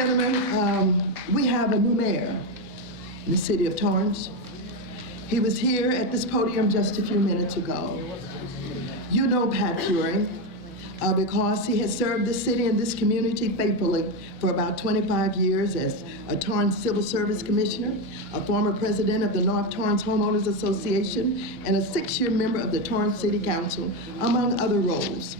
gentlemen, we have a new mayor in the city of Torrance. He was here at this podium just a few minutes ago. You know Pat Furey because he has served this city and this community faithfully for about 25 years as a Torrance Civil Service Commissioner, a former president of the North Torrance Homeowners Association, and a 6-year member of the Torrance City Council, among other roles.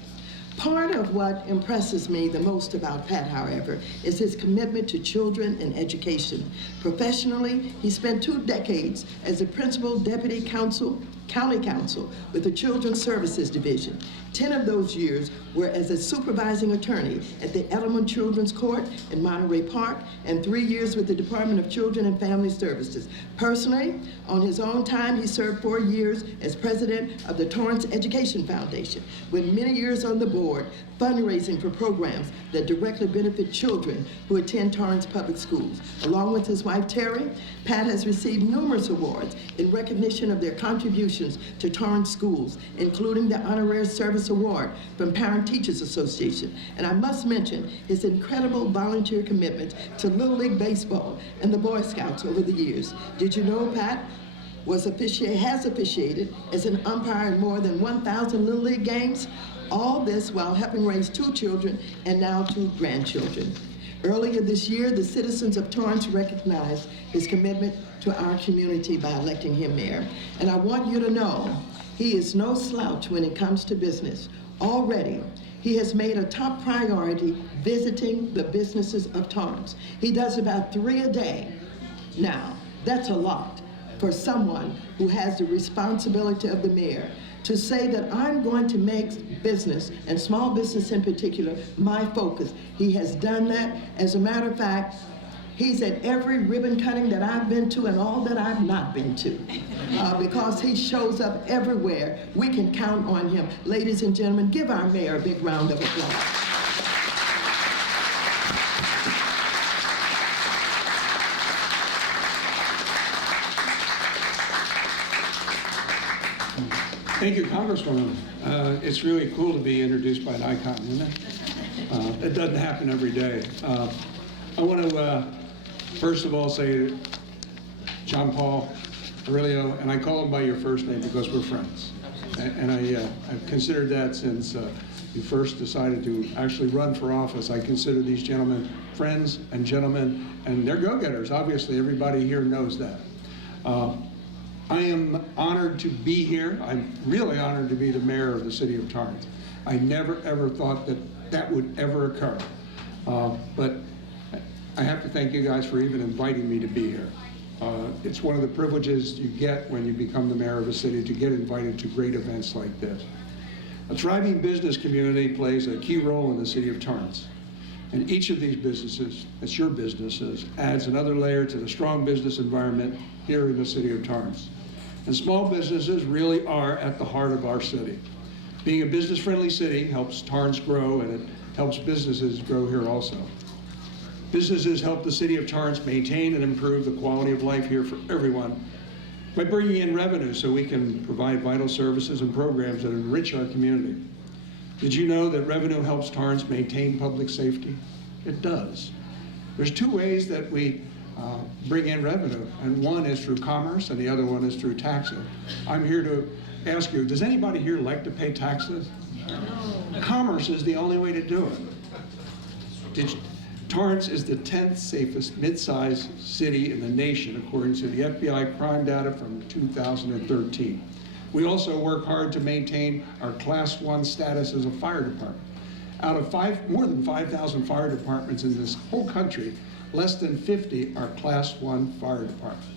Part of what impresses me the most about Pat, however, is his commitment to children and education. Professionally, he spent 2 decades as a principal deputy county counsel with the Children's Services Division. 10 of those years were as a supervising attorney at the Edelman Children's Court in Monterey Park, and 3 years with the Department of Children and Family Services. Personally, on his own time, he served 4 years as president of the Torrance Education Foundation, with many years on the board fundraising for programs that directly benefit children who attend Torrance Public Schools. Along with his wife, Terry, Pat has received numerous awards in recognition of their contributions to Torrance schools, including the Honorary Service Award from Parent Teachers Association. And I must mention his incredible volunteer commitment to Little League Baseball and the Boy Scouts over the years. Did you know Pat has officiated as an umpire in more than 1,000 Little League games? All this while helping raise 2 children and now 2 grandchildren. Earlier this year, the citizens of Torrance recognized his commitment to our community by electing him mayor. And I want you to know, he is no slouch when it comes to business. Already, he has made a top priority visiting the businesses of Torrance. He does about 3 a day. Now, that's a lot for someone who has the responsibility of the mayor to say that I'm going to make business, and small business in particular, my focus. He has done that. As a matter of fact, he's at every ribbon cutting that I've been to and all that I've not been to because he shows up everywhere. We can count on him. Ladies and gentlemen, give our mayor a big round of applause. Thank you, Congresswoman. It's really cool to be introduced by an icon, isn't it? It doesn't happen every day. I want to, first of all, say John Paul, Aurelio, and I call him by your first name because we're friends. And I've considered that since you first decided to actually run for office. I consider these gentlemen friends and gentlemen, and they're go-getters. Obviously, everybody here knows that. I am honored to be here. I'm really honored to be the mayor of the city of Torrance. I never ever thought that that would ever occur. But I have to thank you guys for even inviting me to be here. It's one of the privileges you get when you become the mayor of a city, to get invited to great events like this. A thriving business community plays a key role in the city of Torrance. And each of these businesses, it's your businesses, adds another layer to the strong business environment here in the city of Torrance. And small businesses really are at the heart of our city. Being a business-friendly city helps Torrance grow, and it helps businesses grow here also. Businesses help the city of Torrance maintain and improve the quality of life here for everyone by bringing in revenue so we can provide vital services and programs that enrich our community. Did you know that revenue helps Torrance maintain public safety? It does. There's 2 ways that we bring in revenue, and one is through commerce and the other one is through taxes. I'm here to ask you, does anybody here like to pay taxes? No. Commerce is the only way to do it. Torrance is the 10th safest mid-sized city in the nation, according to the FBI crime data from 2013. We also work hard to maintain our Class 1 status as a fire department. Out of more than 5,000 fire departments in this whole country, less than 50 are Class 1 fire departments.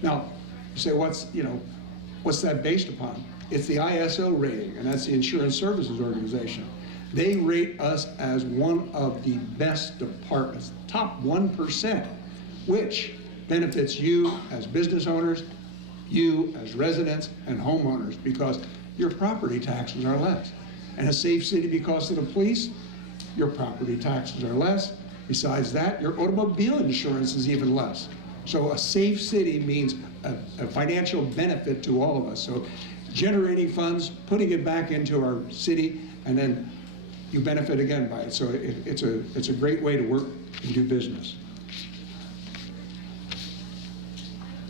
Now, you say, what's that based upon? It's the ISO rating, and that's the Insurance Services Organization. They rate us as one of the best departments, top 1%, which benefits you as business owners, you as residents and homeowners, because your property taxes are less. And a safe city because of the police, your property taxes are less. Besides that, your automobile insurance is even less. So a safe city means a financial benefit to all of us. So generating funds, putting it back into our city, and then you benefit again by it. So it's a great way to work and do business.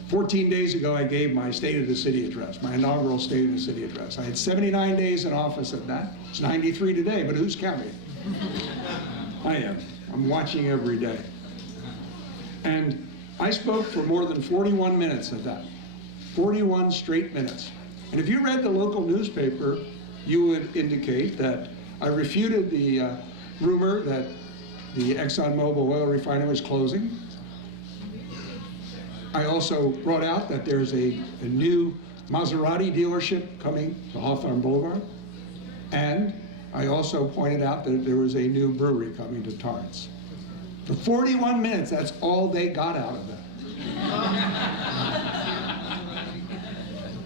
14 days ago, I gave my State of the City address, my inaugural State of the City address. I had 79 days in office at that. It's 93 today, but who's counting? I am. I'm watching every day. And I spoke for more than 41 minutes at that. 41 straight minutes. And if you read the local newspaper, you would indicate that I refuted the rumor that the ExxonMobil oil refinery was closing. I also brought out that there's a new Maserati dealership coming to Hawthorne Boulevard. And I also pointed out that there was a new brewery coming to Torrance. For 41 minutes, that's all they got out of that.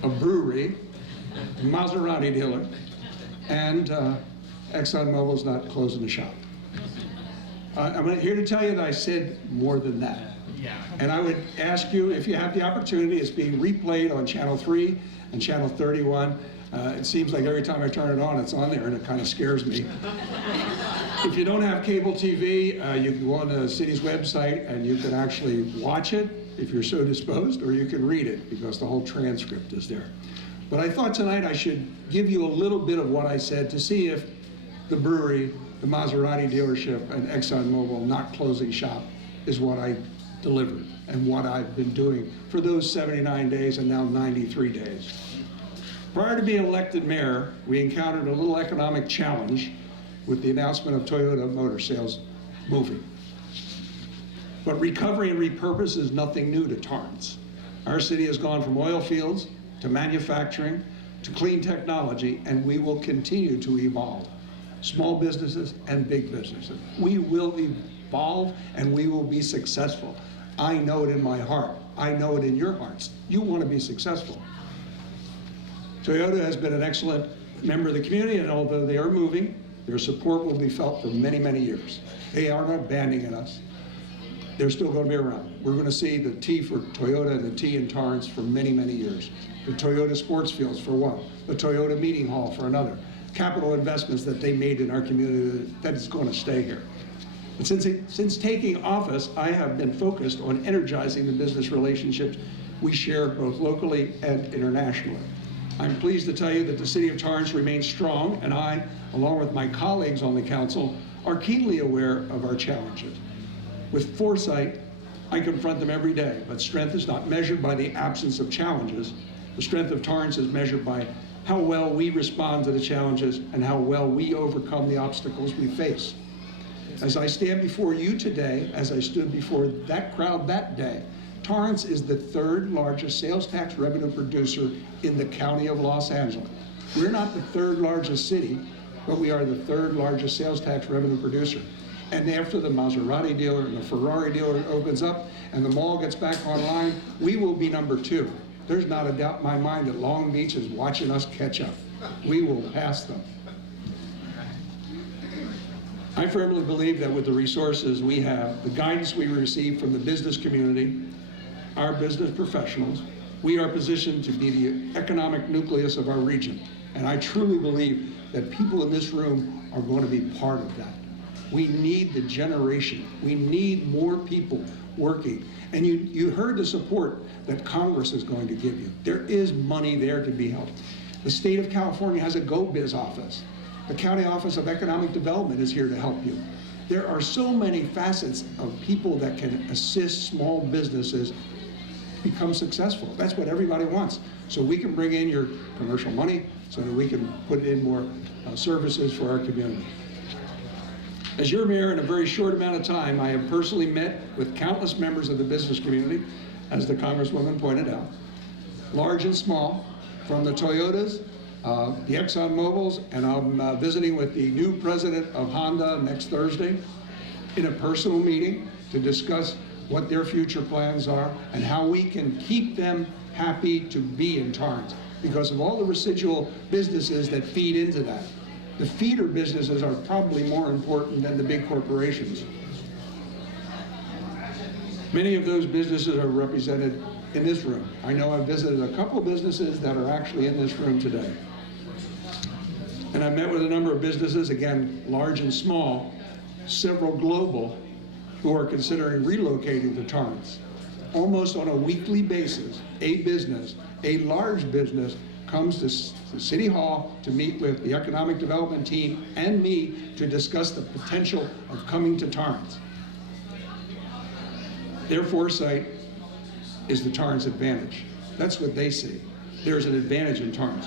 A brewery, a Maserati dealer, and ExxonMobil's not closing the shop. I'm here to tell you that I said more than that. And I would ask you, if you have the opportunity, it's being replayed on Channel 3 and Channel 31. It seems like every time I turn it on, it's on there, and it kind of scares me. If you don't have cable TV, you can go on the city's website and you can actually watch it if you're so disposed, or you can read it because the whole transcript is there. But I thought tonight I should give you a little bit of what I said to see if the brewery, the Maserati dealership, and ExxonMobil not closing shop is what I delivered and what I've been doing for those 79 days and now 93 days. Prior to being elected mayor, we encountered a little economic challenge with the announcement of Toyota motor sales moving. But recovery and repurpose is nothing new to Torrance. Our city has gone from oil fields to manufacturing to clean technology, and we will continue to evolve. Small businesses and big businesses. We will evolve and we will be successful. I know it in my heart. I know it in your hearts. You want to be successful. Toyota has been an excellent member of the community, and although they are moving, their support will be felt for many, many years. They are not abandoning us. They're still going to be around. We're going to see the T for Toyota and the T in Torrance for many, many years. The Toyota sports fields for one, the Toyota meeting hall for another. Capital investments that they made in our community that is going to stay here. But since taking office, I have been focused on energizing the business relationships we share both locally and internationally. I'm pleased to tell you that the City of Torrance remains strong, and I, along with my colleagues on the council, are keenly aware of our challenges. With foresight, I confront them every day, but strength is not measured by the absence of challenges. The strength of Torrance is measured by how well we respond to the challenges and how well we overcome the obstacles we face. As I stand before you today, as I stood before that crowd that day, Torrance is the third largest sales tax revenue producer in the county of Los Angeles. We're not the third largest city, but we are the third largest sales tax revenue producer. And after the Maserati dealer and the Ferrari dealer opens up and the mall gets back online, we will be number 2. There's not a doubt in my mind that Long Beach is watching us catch up. We will pass them. I firmly believe that with the resources we have, the guidance we receive from the business community, our business professionals, we are positioned to be the economic nucleus of our region. And I truly believe that people in this room are going to be part of that. We need the generation. We need more people working. And you heard the support that Congress is going to give you. There is money there to be helped. The state of California has a GoBiz office. The County Office of Economic Development is here to help you. There are so many facets of people that can assist small businesses become successful. That's what everybody wants. So we can bring in your commercial money so that we can put in more services for our community. As your mayor, in a very short amount of time, I have personally met with countless members of the business community, as the Congresswoman pointed out, large and small, from the Toyotas, the ExxonMobils, and I'm visiting with the new president of Honda next Thursday in a personal meeting to discuss what their future plans are and how we can keep them happy to be in Torrance because of all the residual businesses that feed into that. The feeder businesses are probably more important than the big corporations. Many of those businesses are represented in this room. I know I've visited a couple of businesses that are actually in this room today. And I met with a number of businesses, again, large and small, several global, who are considering relocating to Torrance. Almost on a weekly basis, a business, a large business, comes to City Hall to meet with the economic development team and me to discuss the potential of coming to Torrance. Their foresight is the Torrance advantage. That's what they see. There's an advantage in Torrance.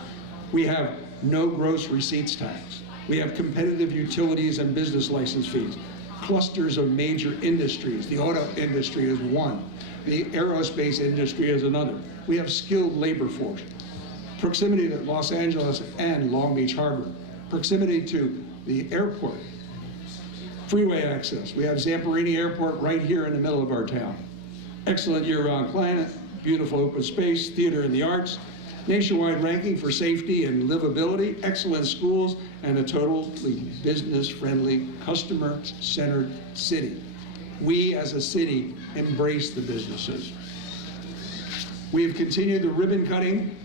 We have no gross receipts tax. We have competitive utilities and business license fees. Clusters of major industries. The auto industry is one. The aerospace industry is another. We have skilled labor force. Proximity to Los Angeles and Long Beach Harbor. Proximity to the airport. Freeway access. We have Zamperini Airport right here in the middle of our town. Excellent year-round climate, beautiful open space, theater and the arts, nationwide ranking for safety and livability, excellent schools, and a totally business-friendly, customer-centered city. We as a city embrace the businesses. We have continued the ribbon-cutting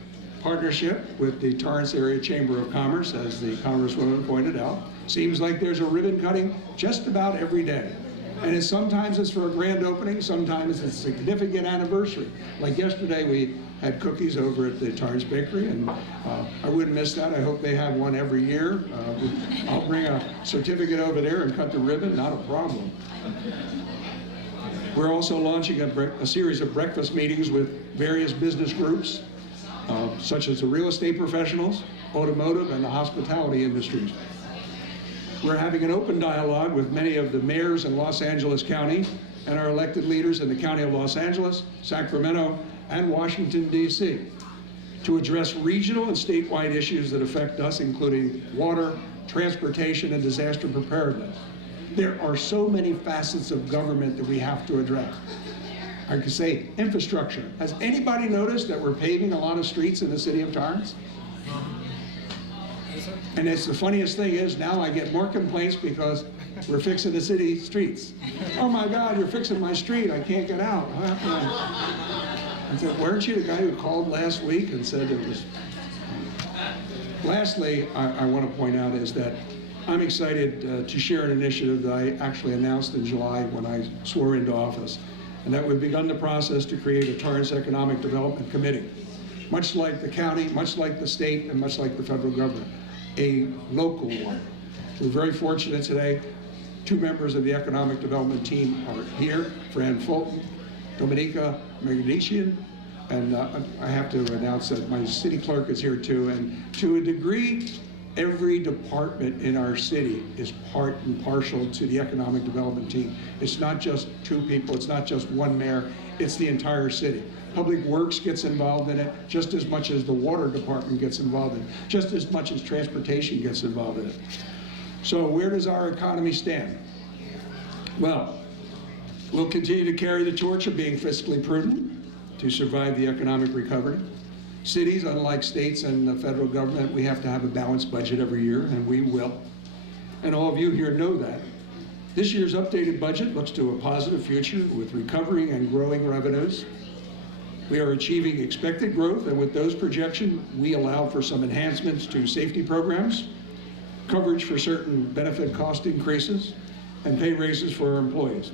partnership with the Torrance Area Chamber of Commerce, as the Congresswoman pointed out. Seems like there's a ribbon cutting just about every day. And sometimes it's for a grand opening, sometimes it's a significant anniversary. Like yesterday, we had cookies over at the Torrance Bakery, and I wouldn't miss that. I hope they have one every year. I'll bring a certificate over there and cut the ribbon, not a problem. We're also launching a series of breakfast meetings with various business groups, such as the real estate professionals, automotive, and the hospitality industries. We're having an open dialogue with many of the mayors in Los Angeles County and our elected leaders in the County of Los Angeles, Sacramento, and Washington, D.C. to address regional and statewide issues that affect us, including water, transportation, and disaster preparedness. There are so many facets of government that we have to address. I could say infrastructure. Has anybody noticed that we're paving a lot of streets in the city of Torrance? And it's the funniest thing is now I get more complaints because we're fixing the city streets. Oh my God, you're fixing my street. I can't get out. I said, weren't you the guy who called last week and said it was? Lastly, I want to point out is that I'm excited to share an initiative that I actually announced in July when I swore into office, and that we've begun the process to create a Torrance Economic Development Committee. Much like the county, much like the state, and much like the federal government, a local one. We're very fortunate today. 2 members of the economic development team are here, Fran Fulton, Dominica Magnesian, and I have to announce that my city clerk is here too, and to a degree, every department in our city is part and parcel to the economic development team. It's not just 2 people, it's not just 1 mayor, it's the entire city. Public Works gets involved in it just as much as the water department gets involved in it, just as much as transportation gets involved in it. So where does our economy stand? Well, we'll continue to carry the torch of being fiscally prudent to survive the economic recovery. Cities, unlike states and the federal government, we have to have a balanced budget every year, and we will. And all of you here know that. This year's updated budget looks to a positive future with recovering and growing revenues. We are achieving expected growth, and with those projections, we allow for some enhancements to safety programs, coverage for certain benefit cost increases, and pay raises for our employees.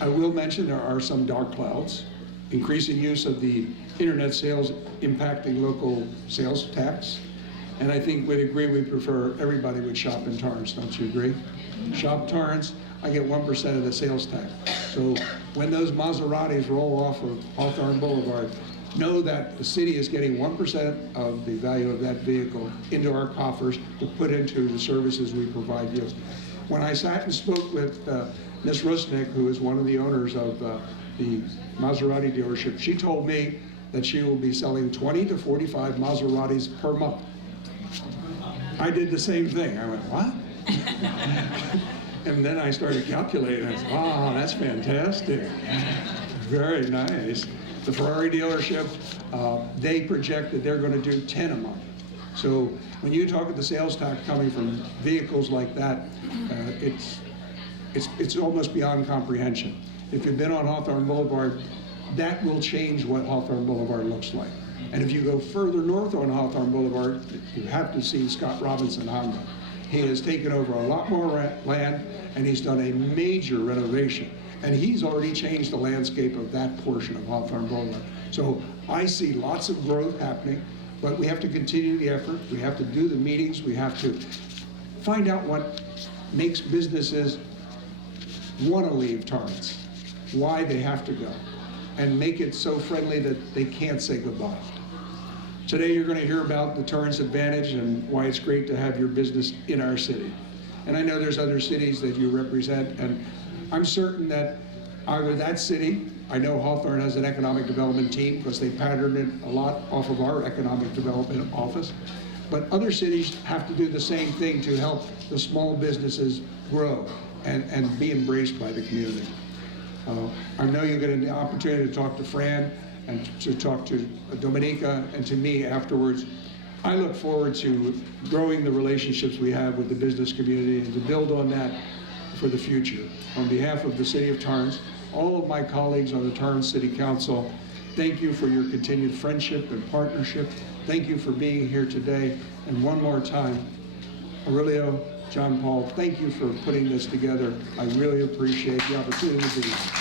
I will mention there are some dark clouds, increasing use of the internet sales impacting local sales tax, and I think we'd agree we prefer everybody would shop in Torrance, don't you agree? Shop Torrance, I get 1% of the sales tax. So when those Maseratis roll off of Hawthorne Boulevard, know that the city is getting 1% of the value of that vehicle into our coffers to put into the services we provide you. When I sat and spoke with Ms. Rusnick, who is one of the owners of the Maserati dealership, she told me that she will be selling 20 to 45 Maseratis per month. I did the same thing. I went, what? And then I started calculating. I said, wow, that's fantastic. Very nice. The Ferrari dealership, they project that they're going to do 10 a month. So when you talk about the sales tax coming from vehicles like that, it's almost beyond comprehension. If you've been on Hawthorne Boulevard, that will change what Hawthorne Boulevard looks like. And if you go further north on Hawthorne Boulevard, you have to see Scott Robinson Honda. He has taken over a lot more land, and he's done a major renovation. And he's already changed the landscape of that portion of Hawthorne Boulevard. So I see lots of growth happening, but we have to continue the effort. We have to do the meetings. We have to find out what makes businesses want to leave Torrance, why they have to go, and make it so friendly that they can't say goodbye. Today you're going to hear about the Torrance Advantage and why it's great to have your business in our city. And I know there's other cities that you represent, and I'm certain that either that city, I know Hawthorne has an economic development team because they patterned it a lot off of our economic development office, but other cities have to do the same thing to help the small businesses grow and be embraced by the community. I know you get an opportunity to talk to Fran and to talk to Dominica and to me afterwards. I look forward to growing the relationships we have with the business community and to build on that for the future. On behalf of the City of Torrance, all of my colleagues on the Torrance City Council, thank you for your continued friendship and partnership. Thank you for being here today. And one more time, Aurelio, John Paul, thank you for putting this together. I really appreciate the opportunity to be here.